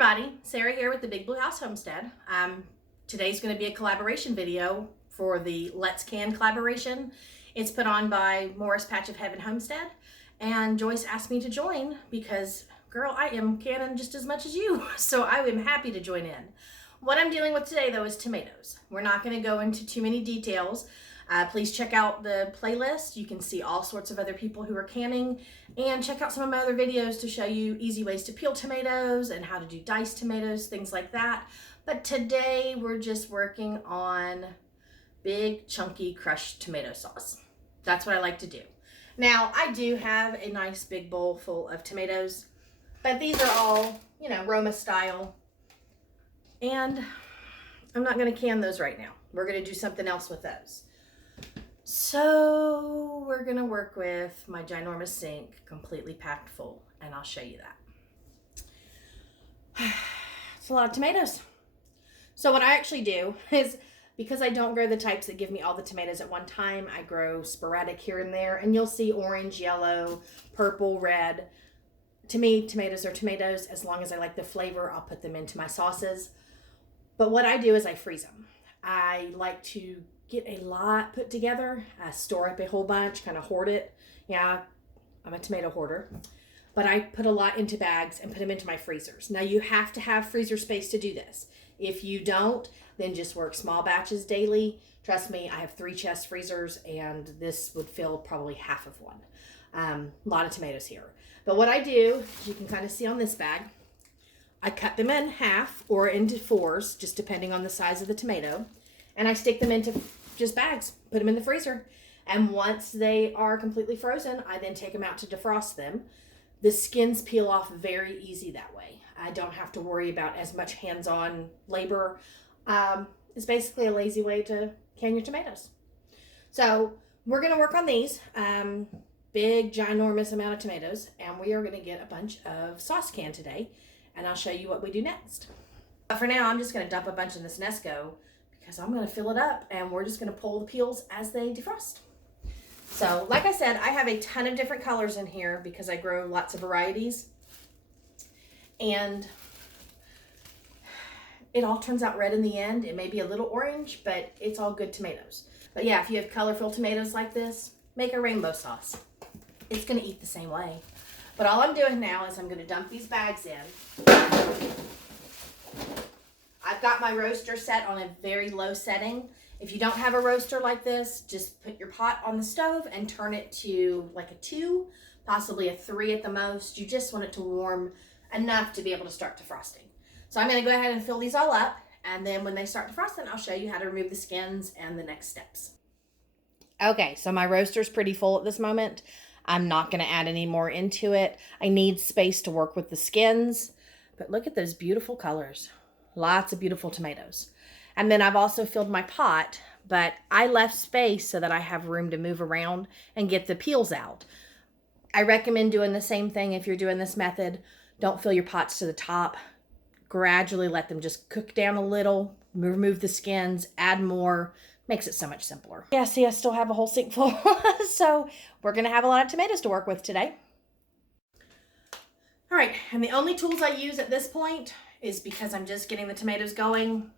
everybody, Sarah here with the Big Blue House Homestead. Today's going to be a collaboration video for the Let's Can collaboration. It's put on by Morris Patch of Heaven Homestead, and Joyce asked me to join because, girl, I am canning just as much as you, so I am happy to join in. What I'm dealing with today, though, is tomatoes. We're not going to go into too many details. Please check out the playlist. You can see all sorts of other people who are canning, and check out some of my other videos to show you easy ways to peel tomatoes and how to do diced tomatoes, things like that. But today we're just working on big chunky crushed tomato sauce. That's what I like to do. Now I do have a nice big bowl full of tomatoes, but these are all, Roma style, and I'm not going to can those right now. We're going to do something else with those. So we're gonna work with my ginormous sink completely packed full, and I'll show you that. It's a lot of tomatoes. So what I actually do is, because I don't grow the types that give me all the tomatoes at one time, I grow sporadic here and there, and you'll see orange, yellow, purple, red. To me, tomatoes are tomatoes. As long as I like the flavor, I'll put them into my sauces. But what I do is I freeze them. I like to get a lot put together, store up a whole bunch, kind of hoard it. Yeah, I'm a tomato hoarder. But I put a lot into bags and put them into my freezers. Now you have to have freezer space to do this. If you don't, then just work small batches daily. Trust me, I have 3 chest freezers, and this would fill probably half of one. A lot of tomatoes here. But what I do, as you can kind of see on this bag, I cut them in half or into 4s, just depending on the size of the tomato. And I stick them into just bags, put them in the freezer. And once they are completely frozen, I then take them out to defrost them. The skins peel off very easy that way. I don't have to worry about as much hands-on labor. It's basically a lazy way to can your tomatoes. So we're gonna work on these big, ginormous amount of tomatoes, and we are gonna get a bunch of sauce canned today, and I'll show you what we do next. But for now, I'm just gonna dump a bunch in this Nesco, because I'm going to fill it up, and we're just going to pull the peels as they defrost. So like I said, I have a ton of different colors in here because I grow lots of varieties, and it all turns out red in the end. It may be a little orange, but it's all good tomatoes. But yeah, if you have colorful tomatoes like this, make a rainbow sauce. It's going to eat the same way. But all I'm doing now is I'm going to dump these bags in. I've got my roaster set on a very low setting. If you don't have a roaster like this, just put your pot on the stove and turn it to like a 2, possibly a 3 at the most. You just want it to warm enough to be able to start defrosting. So I'm going to go ahead and fill these all up, and then when they start defrosting, I'll show you how to remove the skins and the next steps. Okay, so my roaster's pretty full at this moment. I'm not going to add any more into it. I need space to work with the skins, but look at those beautiful colors. Lots of beautiful tomatoes. And then I've also filled my pot, but I left space so that I have room to move around and get the peels out. I recommend doing the same thing if you're doing this method. Don't fill your pots to the top. Gradually let them just cook down a little, remove the skins, add more. Makes it so much simpler. Yeah, see, I still have a whole sink full. So we're going to have a lot of tomatoes to work with today. All right, and the only tools I use at this point is, because I'm just getting the tomatoes going,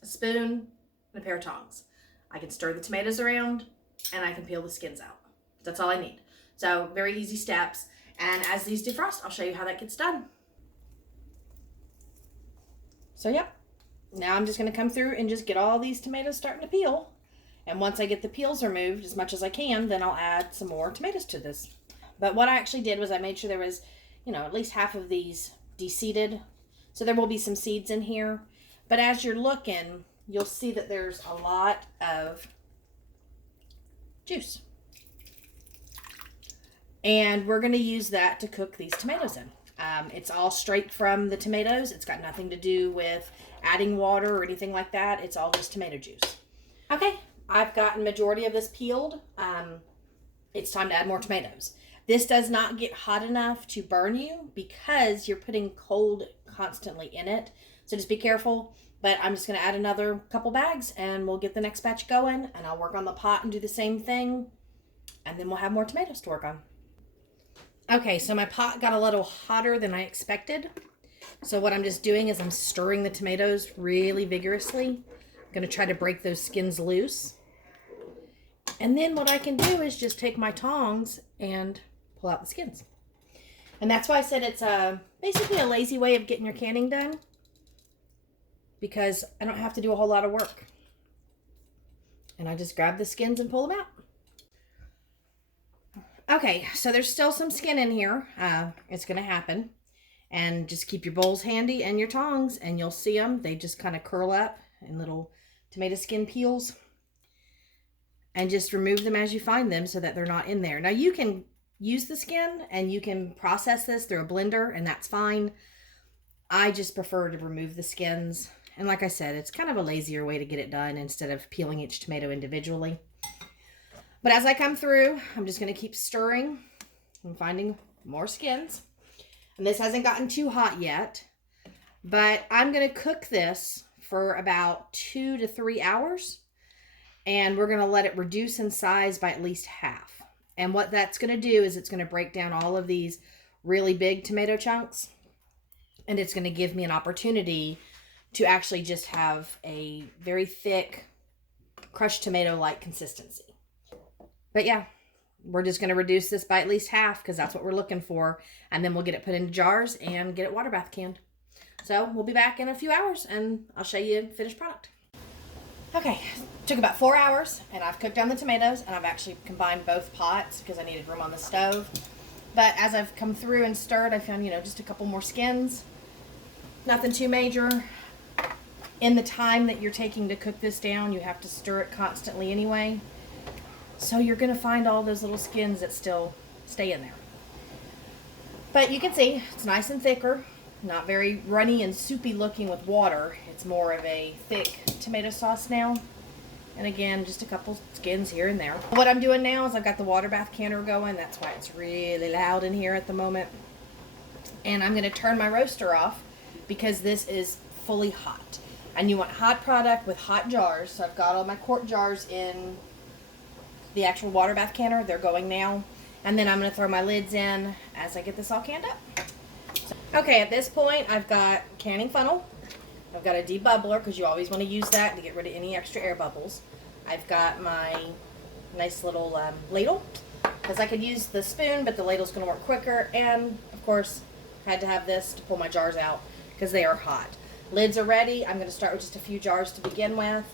a spoon and a pair of tongs. I can stir the tomatoes around, and I can peel the skins out. That's all I need. So very easy steps. And as these defrost, I'll show you how that gets done. So yep, now I'm just gonna come through and just get all these tomatoes starting to peel. And once I get the peels removed as much as I can, then I'll add some more tomatoes to this. But what I actually did was I made sure there was, at least half of these de-seeded. So there will be some seeds in here. But as you're looking, you'll see that there's a lot of juice. And we're going to use that to cook these tomatoes in. It's all straight from the tomatoes. It's got nothing to do with adding water or anything like that. It's all just tomato juice. Okay, I've gotten majority of this peeled. It's time to add more tomatoes. This does not get hot enough to burn you because you're putting cold constantly in it. So just be careful. But I'm just going to add another couple bags, and we'll get the next batch going, and I'll work on the pot and do the same thing. And then we'll have more tomatoes to work on. Okay, so my pot got a little hotter than I expected. So what I'm just doing is I'm stirring the tomatoes really vigorously. I'm going to try to break those skins loose. And then what I can do is just take my tongs and pull out the skins. And that's why I said it's basically a lazy way of getting your canning done, because I don't have to do a whole lot of work. And I just grab the skins and pull them out. Okay, so there's still some skin in here. It's going to happen. And just keep your bowls handy and your tongs, and you'll see them. They just kind of curl up in little tomato skin peels. And just remove them as you find them so that they're not in there. Now you can use the skin and you can process this through a blender, and that's fine. I just prefer to remove the skins. And like I said, it's kind of a lazier way to get it done instead of peeling each tomato individually. But as I come through, I'm just going to keep stirring and finding more skins. And this hasn't gotten too hot yet, but I'm going to cook this for about 2 to 3 hours. And we're going to let it reduce in size by at least half. And what that's going to do is it's going to break down all of these really big tomato chunks. And it's going to give me an opportunity to actually just have a very thick crushed tomato-like consistency. But yeah, we're just going to reduce this by at least half because that's what we're looking for. And then we'll get it put into jars and get it water bath canned. So we'll be back in a few hours and I'll show you the finished product. Okay, took about 4 hours and I've cooked down the tomatoes, and I've actually combined both pots because I needed room on the stove. But as I've come through and stirred, I found, just a couple more skins. Nothing too major. In the time that you're taking to cook this down, you have to stir it constantly anyway. So you're going to find all those little skins that still stay in there. But you can see it's nice and thicker. Not very runny and soupy looking with water. It's more of a thick tomato sauce now. And again, just a couple skins here and there. What I'm doing now is I've got the water bath canner going. That's why it's really loud in here at the moment. And I'm going to turn my roaster off because this is fully hot. And you want hot product with hot jars. So I've got all my quart jars in the actual water bath canner. They're going now. And then I'm going to throw my lids in as I get this all canned up. Okay, at this point, I've got canning funnel. I've got a debubbler because you always want to use that to get rid of any extra air bubbles. I've got my nice little ladle because I could use the spoon, but the ladle's going to work quicker. And, of course, I had to have this to pull my jars out because they are hot. Lids are ready. I'm going to start with just a few jars to begin with.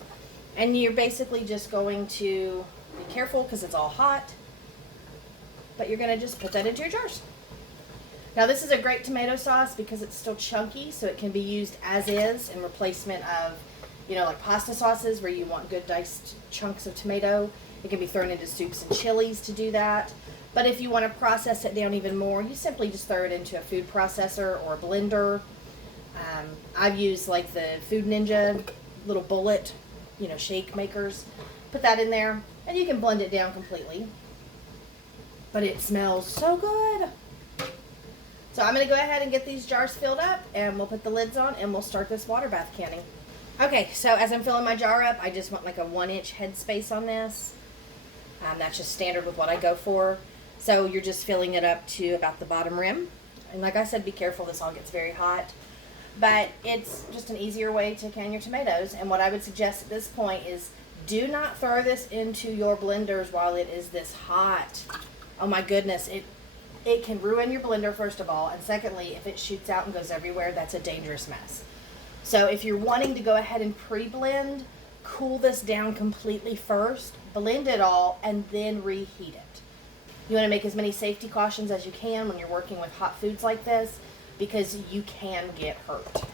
And you're basically just going to be careful because it's all hot. But you're going to just put that into your jars. Now this is a great tomato sauce because it's still chunky, so it can be used as is in replacement of, like pasta sauces where you want good diced chunks of tomato. It can be thrown into soups and chilies to do that. But if you want to process it down even more, you simply just throw it into a food processor or a blender. I've used like the Food Ninja little bullet, shake makers. Put that in there and you can blend it down completely. But it smells so good. So I'm going to go ahead and get these jars filled up, and we'll put the lids on, and we'll start this water bath canning. Okay, so as I'm filling my jar up, I just want like a 1-inch head space on this. That's just standard with what I go for. So you're just filling it up to about the bottom rim. And like I said, be careful, this all gets very hot. But it's just an easier way to can your tomatoes. And what I would suggest at this point is do not throw this into your blenders while it is this hot. Oh my goodness, it can ruin your blender, first of all, and secondly, if it shoots out and goes everywhere, that's a dangerous mess. So if you're wanting to go ahead and pre-blend, cool this down completely first, blend it all, and then reheat it. You want to make as many safety cautions as you can when you're working with hot foods like this, because you can get hurt.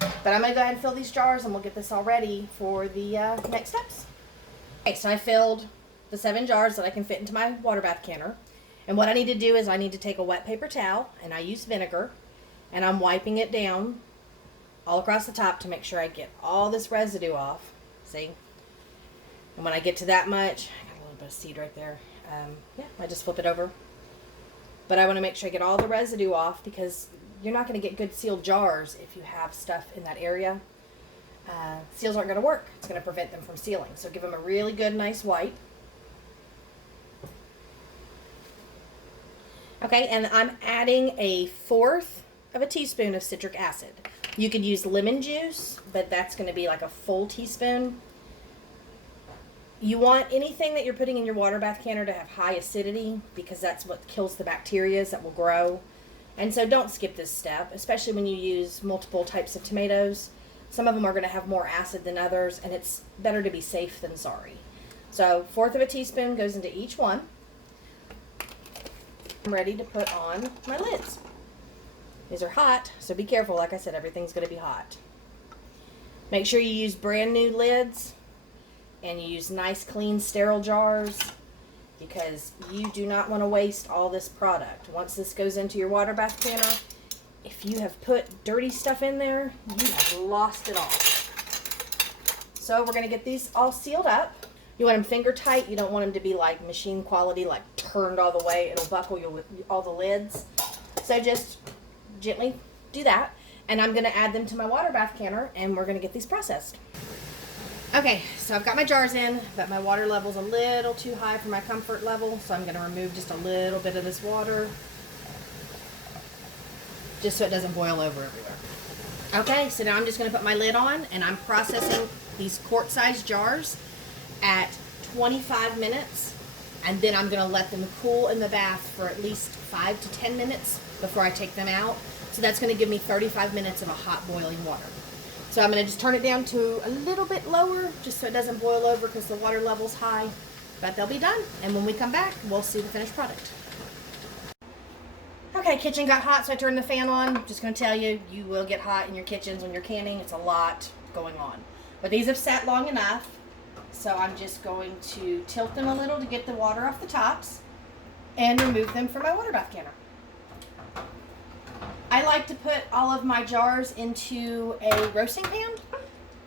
But I'm going to go ahead and fill these jars, and we'll get this all ready for the next steps. Okay, so I filled the 7 jars that I can fit into my water bath canner. And what I need to do is I need to take a wet paper towel, and I use vinegar, and I'm wiping it down all across the top to make sure I get all this residue off. See? And when I get to that much, I got a little bit of seed right there. I just flip it over. But I want to make sure I get all the residue off because you're not going to get good sealed jars if you have stuff in that area. Seals aren't going to work. It's going to prevent them from sealing. So give them a really good, nice wipe. Okay, and I'm adding 1/4 of a teaspoon of citric acid. You could use lemon juice, but that's going to be like a full teaspoon. You want anything that you're putting in your water bath canner to have high acidity, because that's what kills the bacteria that will grow. And so don't skip this step, especially when you use multiple types of tomatoes. Some of them are going to have more acid than others, and it's better to be safe than sorry. So 1/4 of a teaspoon goes into each one. I'm ready to put on my lids. These are hot, so be careful. Like I said, everything's going to be hot. Make sure you use brand new lids, and you use nice, clean, sterile jars, because you do not want to waste all this product. Once this goes into your water bath canner, if you have put dirty stuff in there, you have lost it all. So we're going to get these all sealed up. You want them finger tight. You don't want them to be like machine quality, like turned all the way. It'll buckle you with all the lids. So just gently do that. And I'm going to add them to my water bath canner, and we're going to get these processed. Okay, so I've got my jars in, but my water level's a little too high for my comfort level, so I'm going to remove just a little bit of this water, just so it doesn't boil over everywhere. Okay, so now I'm just going to put my lid on, and I'm processing these quart-sized jars at 25 minutes, and then I'm going to let them cool in the bath for at least 5 to 10 minutes before I take them out. So that's going to give me 35 minutes of a hot boiling water. So I'm going to just turn it down to a little bit lower, just so it doesn't boil over because the water level's high. But they'll be done, and when we come back, we'll see the finished product. Okay, kitchen got hot, so I turned the fan on. Just going to tell you, you will get hot in your kitchens when you're canning. It's a lot going on. But these have sat long enough, so I'm just going to tilt them a little to get the water off the tops and remove them from my water bath canner. I like to put all of my jars into a roasting pan.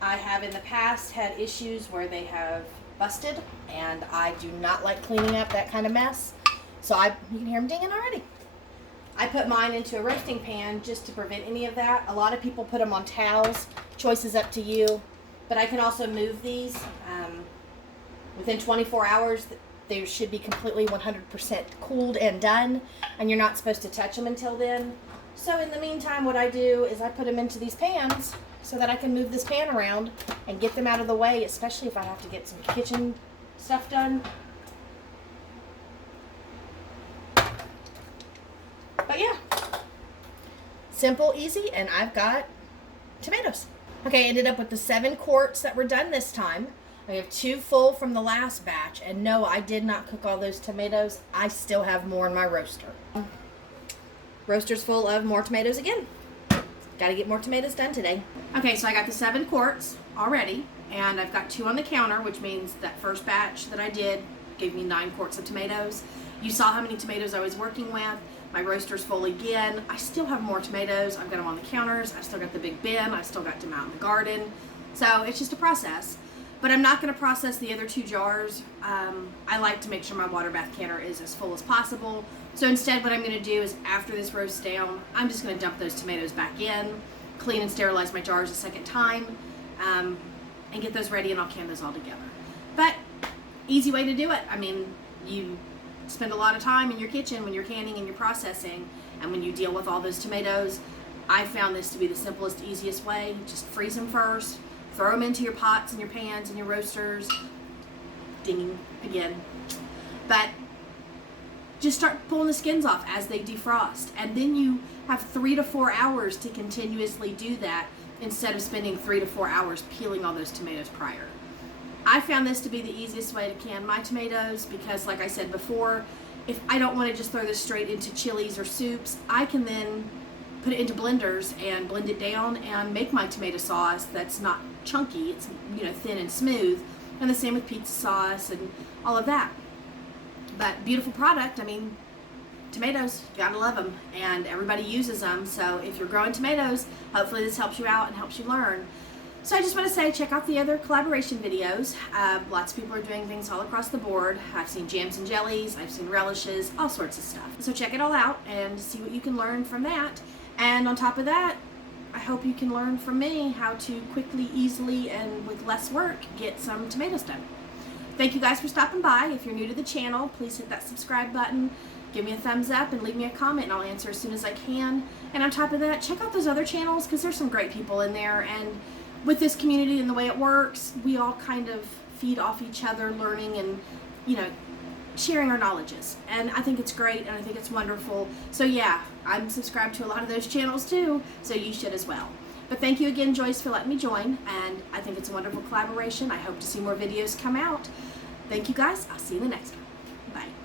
I have in the past had issues where they have busted, and I do not like cleaning up that kind of mess. So you can hear them dinging already. I put mine into a roasting pan just to prevent any of that. A lot of people put them on towels. Choice is up to you. But I can also move these. Within 24 hours, they should be completely 100% cooled and done, and you're not supposed to touch them until then. So in the meantime, what I do is I put them into these pans so that I can move this pan around and get them out of the way, especially if I have to get some kitchen stuff done. But yeah, simple, easy, and I've got tomatoes. Okay, I ended up with the 7 quarts that were done this time. I have 2 full from the last batch, and no, I did not cook all those tomatoes. I still have more in my roaster. Roaster's full of more tomatoes again. Got to get more tomatoes done today. Okay, so I got the 7 quarts already, and I've got 2 on the counter, which means that first batch that I did gave me 9 quarts of tomatoes. You saw how many tomatoes I was working with. My roaster's full again. I still have more tomatoes. I've got them on the counters. I've still got the big bin. I've still got them out in the garden. So it's just a process. But I'm not going to process the other 2 jars. I like to make sure my water bath canner is as full as possible. So instead, what I'm going to do is after this roasts down, I'm just going to dump those tomatoes back in, clean and sterilize my jars a second time, and get those ready, and I'll can those all together. But easy way to do it. I mean, you spend a lot of time in your kitchen when you're canning and you're processing, and when you deal with all those tomatoes. I found this to be the simplest, easiest way. Just freeze them first, throw them into your pots and your pans and your roasters. Dinging again. But just start pulling the skins off as they defrost, and then you have 3 to 4 hours to continuously do that instead of spending 3 to 4 hours peeling all those tomatoes prior. I found this to be the easiest way to can my tomatoes because, like I said before, if I don't want to just throw this straight into chilies or soups, I can then put it into blenders and blend it down and make my tomato sauce that's not chunky. It's, thin and smooth. And the same with pizza sauce and all of that. But beautiful product. I mean, tomatoes, you gotta love them, and everybody uses them. So if you're growing tomatoes, hopefully this helps you out and helps you learn. So I just want to say, check out the other collaboration videos. Lots of people are doing things all across the board. I've seen jams and jellies, I've seen relishes, all sorts of stuff. So check it all out and see what you can learn from that. And on top of that, I hope you can learn from me how to quickly, easily, and with less work, get some tomatoes done. Thank you guys for stopping by. If you're new to the channel, please hit that subscribe button. give me a thumbs up and leave me a comment, and I'll answer as soon as I can. And on top of that, check out those other channels, because there's some great people in there. And with this community and the way it works, we all kind of feed off each other, learning and, you know, sharing our knowledges. And I think it's great, and I think it's wonderful. So yeah, I'm subscribed to a lot of those channels too, so you should as well. But thank you again, Joyce, for letting me join, and I think it's a wonderful collaboration. I hope to see more videos come out. Thank you guys. I'll see you in the next one. Bye.